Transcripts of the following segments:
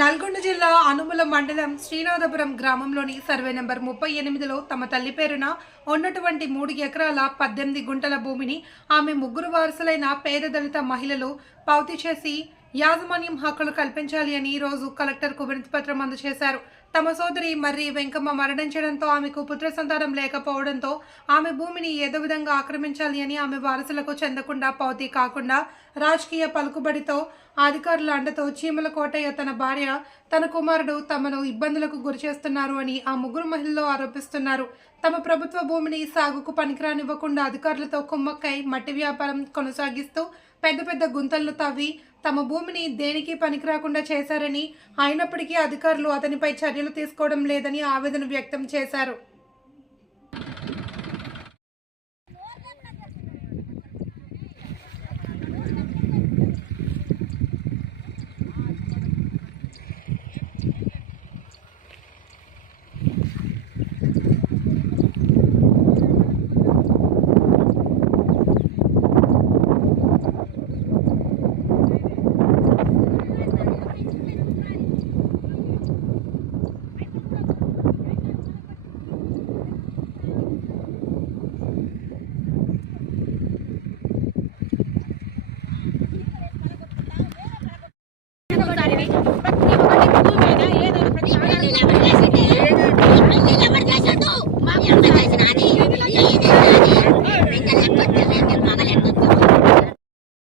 నల్గొండ జిల్లా అనుముల మండలం శ్రీనాథపురం గ్రామంలోని సర్వే నెంబర్ ముప్పై ఎనిమిదిలో తమ తల్లి పేరున ఉన్నటువంటి మూడు ఎకరాల పద్దెనిమిది గుంటల భూమిని ఆమె ముగ్గురు వారసులైన పేద దళిత మహిళలు పావతి చేసి యాజమాన్యం హక్కులు కల్పించాలి అని ఈరోజు రోజు కలెక్టర్కు వినతిపత్రం అందజేశారు. తమ సోదరి మర్రి వెంకమ్మ మరణించడంతో ఆమెకు పుత్ర సంతానం లేకపోవడంతో ఆమె భూమిని ఏదో విధంగా ఆక్రమించాలి అని ఆమె వారసులకు చెందకుండా పౌతి కాకుండా రాజకీయ పలుకుబడితో అధికారుల అండతో చీమల కోటయ్య తన భార్య తన కుమారుడు తమను ఇబ్బందులకు గురి చేస్తున్నారు అని ఆ ముగ్గురు మహిళలు ఆరోపిస్తున్నారు. తమ ప్రభుత్వ భూమిని సాగుకు పనికిరానివ్వకుండా అధికారులతో కుమ్మక్కై మట్టి వ్యాపారం కొనసాగిస్తూ పెద్ద పెద్ద గుంతలను తవ్వి తమ భూమిని దేనికి పనికిరాకుండా చేశారని అయినప్పటికీ అధికారులు అతనిపై చర్యలు తీసుకోవడం లేదని ఆవేదన వ్యక్తం చేశారు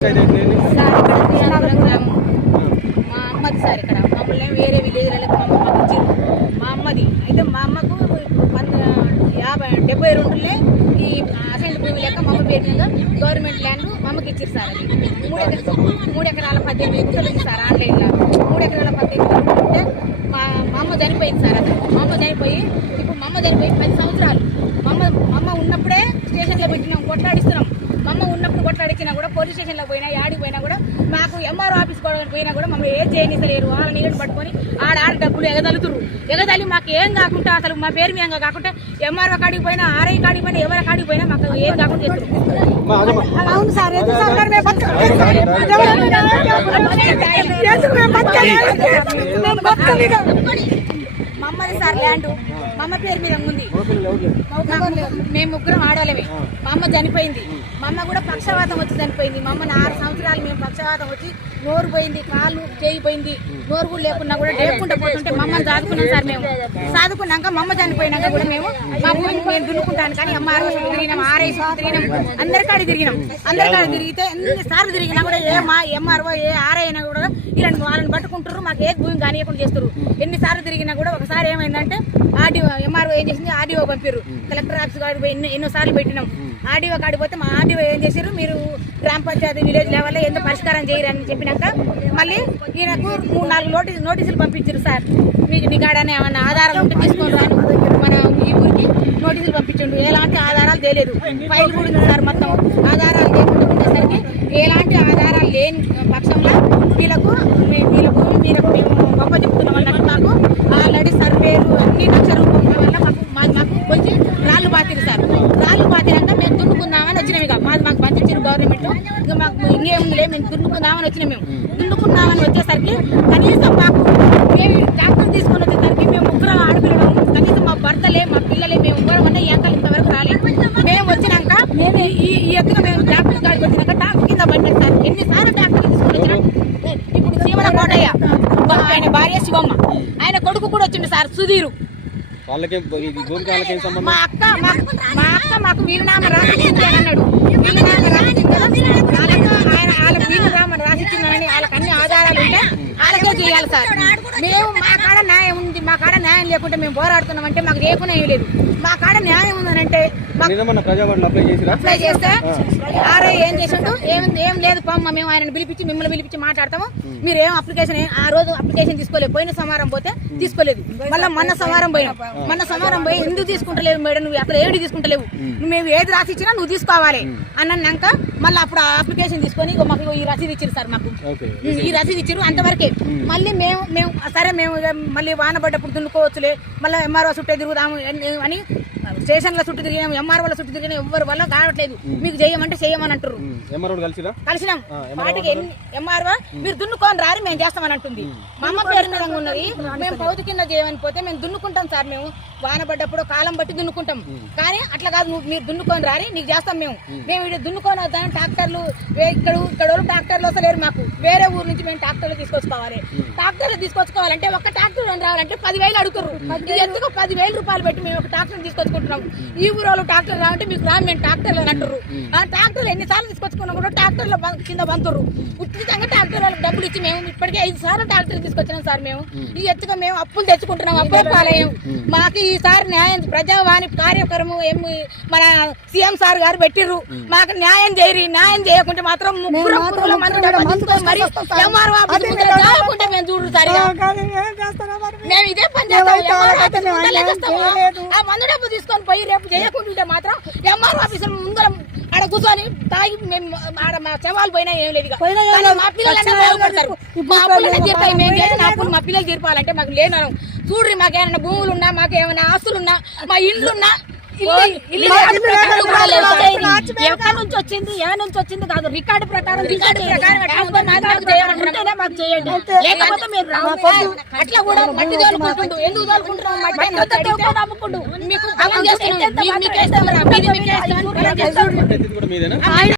సార్ ఇక్కడ కృష్ణాపురం గ్రామం మా అమ్మది సార్ ఇక్కడ మమ్మల్ని వేరే విలేజ్లకు మా అమ్మ ఇచ్చింది మా అమ్మది అయితే మా అమ్మకు ఇప్పుడు పంద యాభై డెబ్బై రెండులే ఈ అసెంబ్లీ భూమి లెక్క మా అమ్మ పేరు మీద గవర్నమెంట్ ల్యాండ్ మా అమ్మకి ఇచ్చారు సార్ అది. మూడు ఎకరాల మూడు ఎకరాల పద్దెనిమిది గుంటలు ఉంది సార్ ఆన్లైన్లో. మూడు ఎకరాల పద్దెనిమిది గుంటలు ఉంటే మా మా అమ్మ చనిపోయింది సార్ అసలు మా అమ్మ చనిపోయి ఇప్పుడు మా అమ్మ చనిపోయి పది సంవత్సరాలు. మా అమ్మ మా అమ్మ ఉన్నప్పుడే స్టేషన్లో పెట్టినాం కొట్లాడిస్తున్నాం. మా అమ్మ ఉన్నప్పుడు కొట్లాడించినా కూడా పోలీస్ స్టేషన్లో పోయినా యాడికి పోయినా కూడా మాకు ఎంఆర్ఓ ఆఫీస్ పోయినా కూడా మమ్మల్ని ఏం చేయనిసలేరు వాళ్ళ నీళ్ళు పట్టుకొని ఆడ ఆడ డబ్బులు ఎగదలుతురు ఎగదలి మాకు ఏం కాకుండా అసలు మా పేరు మీద కాకుండా ఎంఆర్ఓ కాడికి పోయినా ఆర్ఐ కాడికి పోయినా ఎవరి కాడికి పోయినా మాకు ఏం కాకుండా అవును సార్ ఎందుకు సార్ మేము బతకాలి? ల్యాండ్. అమ్మ పేరు మీద ఉంది. మేము ముగ్గురం ఆడాలమే. మా అమ్మ చనిపోయింది. మా అమ్మ కూడా పక్షవాతం వచ్చి చనిపోయింది. మా అమ్మ ఆరు సంవత్సరాలు మేము పక్షవాతం వచ్చి నోరు పోయింది కాళ్ళు చేయి పోయింది నోరు కూడా లేకున్నా కూడా లేకుండా పోతుంటే మా అమ్మని సాదుకున్నాం సార్ మేము. సాదుకున్నాక మా అమ్మ చనిపోయినాక కూడా మేము మా భూమిని మేము దున్నుకుంటాను కానీ అమ్మ ఆరు తిరిగినాం ఆర్ఐ తిరిగినాం. అందరికాడి తిరిగినాం. అందరికాడి తిరిగితే ఎన్ని సార్లు తిరిగినా కూడా ఏ మా ఎంఆర్ఓ ఏ ఆర్ఐ అయినా కూడా వీళ్ళని వాళ్ళని పట్టుకుంటారు మాకు ఏది భూమి కానియకుండా చేస్తారు ఎన్నిసార్లు తిరిగినా కూడా ఒకసారి ఏమైందంటే ఆర్డీఓ ఎంఆర్ఓ ఏం చేసింది? ఆర్డీఓ పంపారు కలెక్టర్ ఆఫీస్ కాడికి పోయి ఎన్నో ఎన్నోసార్లు పెట్టినాం. ఆర్డీఓ కాడికి పోతే మా ఆర్డీఓ ఏం చేశారు మీరు గ్రామ పంచాయతీ విలేజ్ లెవెల్లో ఎందుకు పరిష్కారం చేయరని చెప్పినాక మళ్ళీ ఈయనకు మూడు నాలుగు నోటీసు నోటీసులు పంపించారు సార్. మీకు నీ కాడనే ఏమన్నా ఆధారాలు ఉంటే తీసుకొని రాను మన ఈ ఊరికి నోటీసులు పంపించండు. ఎలాంటి ఆధారాలు తెలియదు ఫైల్ కూడా ఉంది సార్ మొత్తం. ఆధారాలు లేకుండా ఉండేసరికి ఎలాంటి ఆధారాలు లేని పక్షంలో వీళ్ళకు మీ- వీళ్ళకు వీళ్ళకు మేము గొప్ప చెప్తున్నాం అన్నట్టు మాకు ఆల్రెడీ సర్వేలు అన్ని లక్ష రూపాయల వల్ల మాకు మాది మాకు కొంచెం రాళ్ళు పాతిరు సార్ రాళ్ళు పాతిరాక మేము దున్నుకుందామని వచ్చినాం ఇక మాది మాకు పంచించారు గవర్నమెంట్ ఇక మాకు ఇంకేముందిలే మేము వచ్చినాం మేము. దున్నుకుందామని వచ్చేసరికి కనీసం మాకు మేము డాక్టర్ తీసుకొని వచ్చేసరికి మేము ముగ్గురం ఆడపిల్లడం కనీసం మా భర్తలే మా పిల్లలే మేము ముగ్గురం అన్న ఈ అంకలు ఇంతవరకు రాలేదు మేము వచ్చినాక మేము ఈ ఎత్తున మేము డాక్టర్ కాడికి వచ్చినాక డాక్టర్ కింద పడినాం సార్. ఎన్నిసార్లు డాక్టర్ తీసుకొని వచ్చినా? ఇప్పుడు శివన కోటయ్య ఆయన భార్య శివమ్మ. ఆయన కొడుకు కూడా వచ్చిండు సార్ సుధీరు. వాళ్ళకేం మా అక్క మా- అక్క మాకు రాసిచ్చింది అని అన్నాడు వీలునామా రాసిచ్చింది వాళ్ళకు ఆయన రాసిచ్చిందని వాళ్ళకి అన్ని ఆధారాలు ఉంటే వాళ్ళకే చేయాలి సార్. మేము మా కాడ న్యాయం ఉంది మా కాడ న్యాయం లేకుంటే మేము పోరాడుతున్నాం అంటే మాకు లేకుండా ఏం లేదు. మా కాడ న్యాయం ఉందనంటే మాకు నిన్న మన ప్రజావాణిలో అప్లై చేసిరా? అప్లై చేస్తే ఆర్ఐ ఏం చేసిండు? ఏం ఏం లేదు పామ్మ మేము ఆయన పిలిపించి మిమ్మల్ని పిలిపించి మాట్లాడతాము. మీరు ఏం అప్లికేషన్ ఆ రోజు అప్లికేషన్ తీసుకోలేదు. పోయిన సమారం పోతే తీసుకోలేదు. మళ్ళీ మొన్న సమారం పోయినాం. మొన్న సమారం పోయి ఎందుకు తీసుకుంటలేవు మేడం? నువ్వు అసలు ఏమిటి తీసుకుంటలేవు? నువ్వు మేము ఏది రాసి ఇచ్చినా నువ్వు తీసుకోవాలి. అన్నాక మళ్ళీ అప్పుడు ఆ అప్లికేషన్ తీసుకొని మాకు ఈ రసీదు ఇచ్చారు సార్ మాకు. ఈ రసీదు ఇచ్చారు అంతవరకే. మళ్ళీ మేము మేము సరే మేము మళ్ళీ వాన పడ్డప్పుడు దున్నుకోవచ్చులే. మళ్ళీ ఎంఆర్ఓ చుట్టే తిరుగుదాము అని స్టేషన్ల చుట్టూ తిరిగినాం ఎంఆర్ఓల చుట్టూ తిరిగినాం ఎవరి వల్ల కావట్లేదు మీకు చేయమంటే చేయమని అంటారు కలిసినాం. వాటికి ఎంఆర్ఓ మీరు దున్నుకొని రారి మేము చేస్తామని అంటుంది. మా అమ్మ పేరు మీద ఉన్నది. మేము పౌతి కింద చేయమని పోతే మేము దున్నుకుంటాం సార్ మేము. వాన పడ్డప్పుడు కాలం బట్టి దున్నుకుంటాం. కానీ అట్లా కాదు నువ్వు మీరు దున్నుకొని రారి నీకు చేస్తాం మేము. మేము. ఇక్కడ దున్నుకొని వద్దాం ట్రాక్టర్లు ఇక్కడ ఇక్కడ వాళ్ళు ట్రాక్టర్లు వస్తలేరు మాకు. వేరే ఊరు నుంచి మేము ట్రాక్టర్లు తీసుకొచ్చుకోవాలి. ట్రాక్టర్లు తీసుకొచ్చుకోవాలంటే ఒక ట్రాక్టర్ రావాలంటే పదివేలు అడుగుతారు ఎందుకు పదివేల రూపాయలు పెట్టి మేము ఒక ట్రాక్టర్ తీసుకొచ్చుకుంటున్నాం ఈ ఊరు వాళ్ళు ట్రాక్టర్ రావంటే మీకు రాను మేము ట్రాక్టర్లు అని అంటారు ఆ ట్రాక్టర్లు ఎన్నిసార్లు తీసుకొచ్చుకున్నా కూడా ట్రాక్టర్ల కింద బంతురు ఉచితంగా ట్రాక్టర్ వాళ్ళకి డబ్బులు ఇచ్చి మేము ఇప్పటికే ఐదు సార్లు ట్రాక్టర్ తీసుకొచ్చినాం సార్ మేము. ఈ ఎత్తుగా మేము అప్పులు తెచ్చుకుంటున్నాం అప్పుల పాలయం మాకు ఈసారి న్యాయం ప్రజావాణి కార్యక్రమం ఏం మన సీఎం సార్ గారు పెట్టిర్రు. మాకు న్యాయం చేయరు న్యాయం చేయకుంటే మాత్రం ముగ్గురు మరి ఎంఆర్ఓ ఆఫీస్ మేము చూడు సార్ మేము ఇదే పని చేస్తాం. ఆ మందు డబ్బు తీసుకొని పోయి రేపు చేయకుంటుంటే మాత్రం ఎంఆర్ఓ ఆఫీసర్ ముందర ఆడ కూర్చొని తాగి మేము ఆడ మా శవాలు పోయినా ఏం లేదు మా బాగుపడతారు మా తీర్తాయి మేము చేసిన అప్పులు మా పిల్లలు తీర్పాలంటే మాకు లేను చూడ్రి మాకు ఏమైనా భూములు ఉన్నా మాకు ఏమైనా ఆస్తులు ఉన్నా మా ఇండ్లు ఎక్కడి నుంచి వచ్చింది? ఏ నుంచి వచ్చింది కాదు. రికార్డు ప్రకారం మాకు మాకు చేయమంటున్నాం. మాకు చేయండి. లేకపోతే మీరు రావు. అట్లా కూడా మట్టి తోలుకుంటుండు. ఎందుకు తోలుకుంటున్నాం మట్టి? నమ్ముకుంటూ మీకు